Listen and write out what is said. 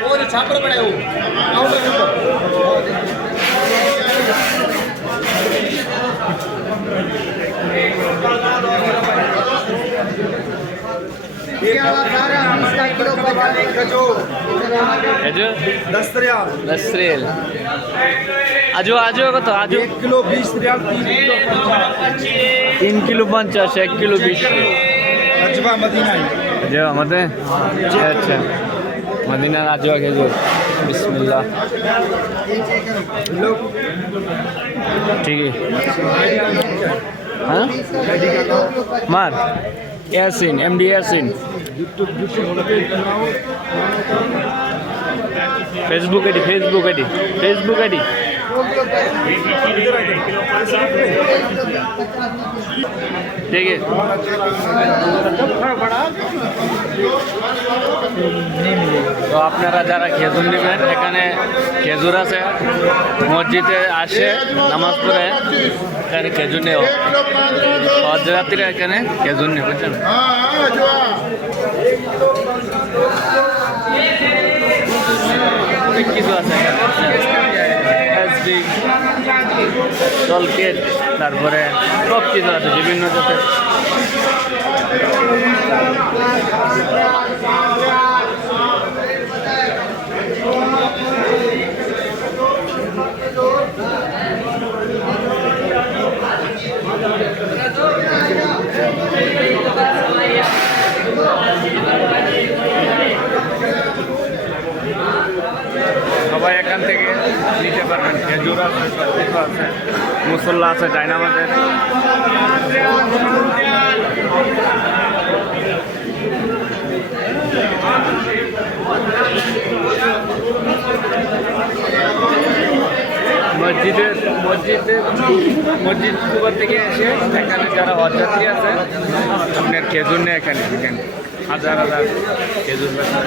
वो छापर पड़े वो काउंटर के ऊपर दस रियाल आजो आजो कत आजो 1 किलो 20 रियाल 3 किलो 50 1 किलो 20 अजवा मदीना अजवा मते अच्छा मदीना अजवा खेजूर बिस्मिल्लाह ठीक है हाँ मार Yasin MD Yasin Facebook ID ठीक है তো আপনারা যারা খেজুর নেবেন এখানে খেজুর আছে মসজিদে আসে নামাজ পড়ে এখানে খেজুর নেও হজরাত্রীরা এখানে খেজুর নেই বুঝছেন অনেক কিছু আছে জলকেট তারপরে সব কিছু আছে বিভিন্ন জাতের সবাই এখান থেকে নিতে পারবেন খেজুর আছে সব কিছু আছে মুসল্লা আছে জায়নামাজের মসজিদ কুবার থেকে এসে এখানে যারা হজযাত্রী আছে আপনার খেজুর নেই এখানে হাজার হাজার খেজুর বেচা